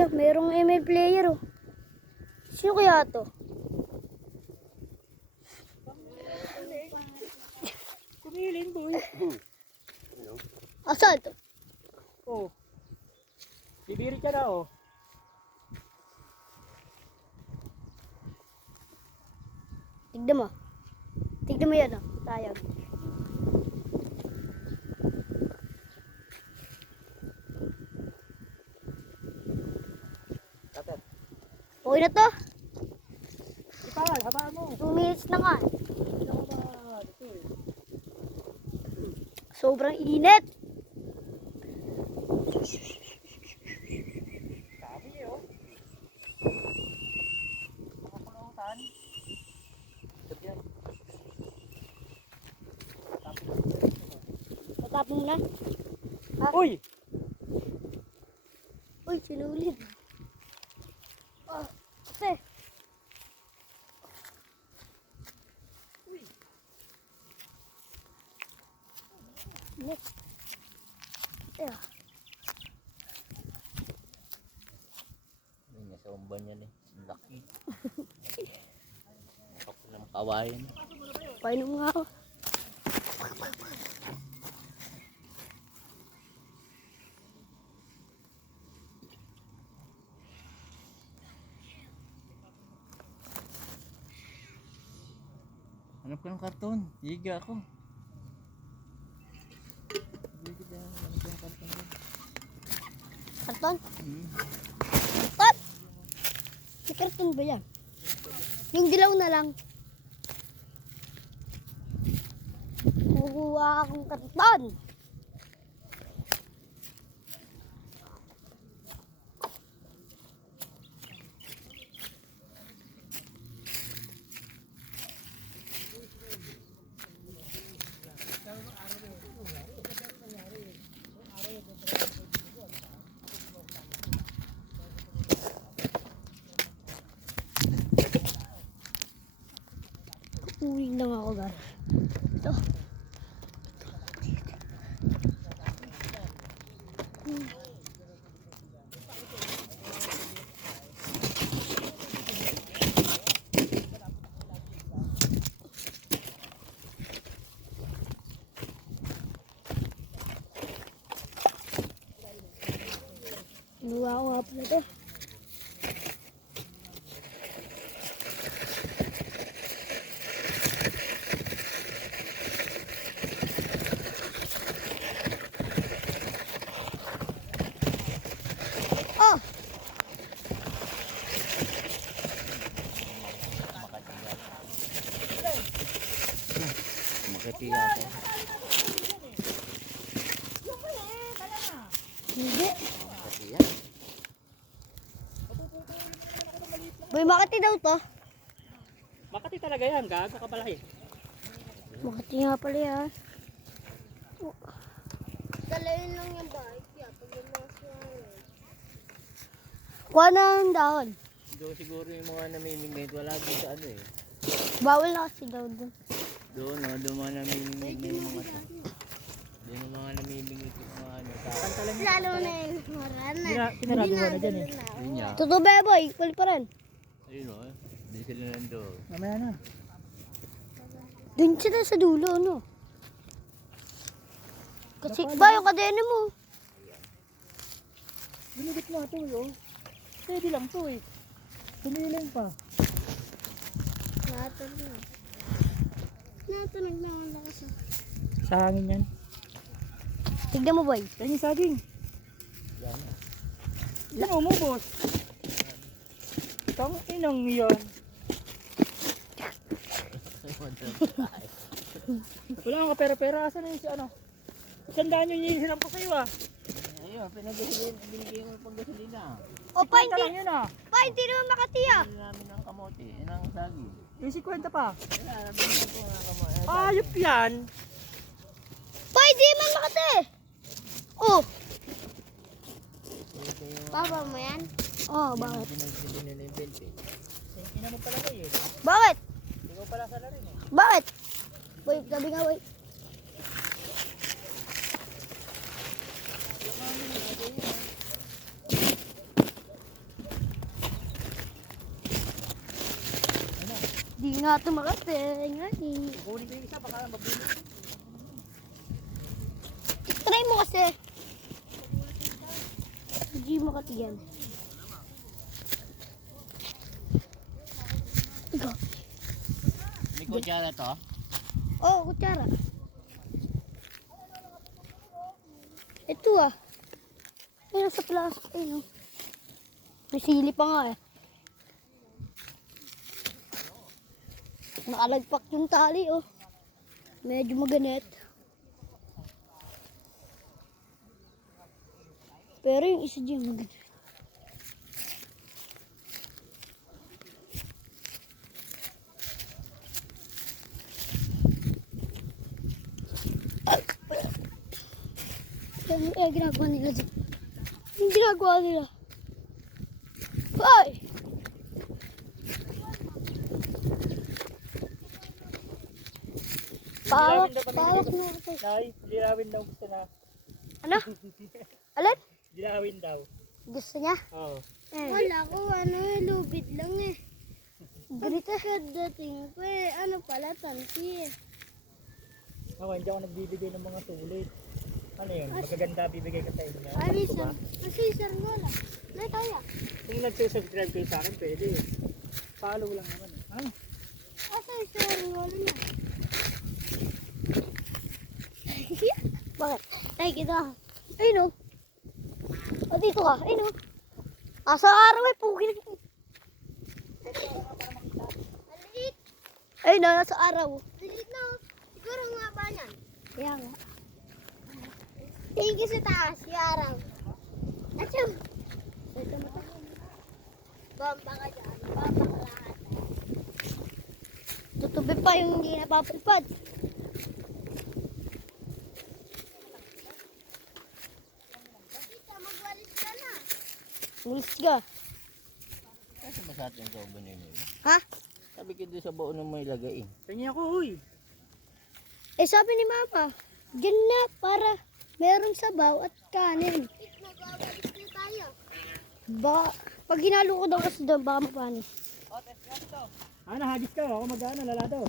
Wala, mayroong ML player oh. Sino kaya to? Kumilin, boy. Asan to? Oh. Bibirit ka na, oh. Tignan mo. Tignan mo yan oh. Tayag. Kapit. Okay na to? Ipal, habaan mo. 2 minutes na nga. Hindi ako ba, dito eh. Sobrang init. Dami eh, oh. Mga pulutan. Ito yan. Matapon mo na. Ha? Uy! Uy, sinulid. Oh, kasi. Next. Yeah. Ay, nasa umban yan eh. Ang laki. Nakapag ng kawain. Painom nga ako. Hanap ka ng karton. Higa ako. Higa ka. Hanap ka ng karton din. Karton? Hmm. Karton? May karton ba yan? Yung dilaw na lang. Kukuha akong karton. Uwi lang ako, gar. Ito. Luwa ko nga pala ito. Oh! Makati yata. Hindi. Makati yan. Boy, Makati daw to. Makati talaga yan, gago ka pala eh. Makati nga pala yan. Oh. Dalayin lang yung bike. Kuha na ang dahon. Doon siguro yung mga namimingwit. Wala doon sa ano eh. Bawal na kasi daw doon. Doon no, doon mga namimingwit na yung mga to. Doon yung mga namimingwit yung mga ano. Tao. Lalo na yung marana. Pinarado mo na dyan eh. Yun niya. Totoo ba, boy? Kulit pa rin. Ayun o. Hindi sila nandoon. Mamaya na. Doon sila sa dulo, no? Kasi ba yung kadena mo? Binigit mo ito eh, oh. Pwede lang to eh. Tumiling pa. Natunog. Natunog na ang lakas. Sa hangin yan. Tignan mo, boy. Yan yung saging. Yan na. Yan o mo, boss. Tang inang yan. Wala kang kapera-pera. Asan na yun si ano? Sandaan yun yung hiram ko sa'yo ah. Ayun, binigyan ko pang gasolina. O, pa, Kwenta lang hindi. yun ah. Pa, hindi naman Makati, ah. Binili namin ng kamote, ng sagi. Yung 50 pa. Wala, nabili ko ng kamote. Ayop yan. Pa, hindi naman Makati. Oh. Papa mo yan? Oh, bakit? Binili nila yung belt eh. Ina mo talaga eh. Bakit? Hindi ko pala sa rin eh. Bakit? Boy, sabi nga, boy. nga ito makate. Nga eh. Kunin ko yung isa, baka mabili. Try mo kasi. Hindi makati yan. Ikaw. May kutsara to? Oh, kutsara. Ito ah. Ay, nasa plastic. Ay, no. May sili pa nga eh. Nakalagpak yung tali oh. Medyo maganit. Pero yung isa dyan maganit. Ano ginagawa nila dyan? Yung ginagawa nila. Ay! Pawak na ako. Nay, dilawin daw gusto na. Ano? Alin? Dilawin daw. Gusto niya? Oo. Wala ko, lubid lang eh. Ganito. Kadating ko eh. Ano pala, tansi eh. Ako, hindi ako nagbibigay ng mga sulit. Ano yun? Magaganda bibigay ka sa inyo. Ay, Sakto ba? sir nga lang. Nay, kaya. Kung nagsusubscribe kayo sa akin, pwede eh. Follow lang naman eh. Ah, Sir nga lang. Bakit? Ay, kita. Ay, no. O, dito ka. Ay, no. Sa araw ay pugi na. Maliit. Ay, no. Nasa araw. Maliit na. Siguro nga ba yan? Kaya nga. Tingin sa taas, yung araw. Atyo. Ito mo to. Bomba ka dyan. Bomba ka lahat. Tutubi pa yung hindi napapalpad. Magwalis ka na. Walis ka. Kasi ba sa atin sa uban yun? Ha? Sabi ko doon sa baon na may lagay eh. tingin ako, uy. Eh sabi ni Mama, dyan na para merong sabaw at kanin. Magwawalis na tayo. Pag hinalo ko daw kasi doon, baka mapanis. Ah, nahagis ka. Ako mag-ano, lalado.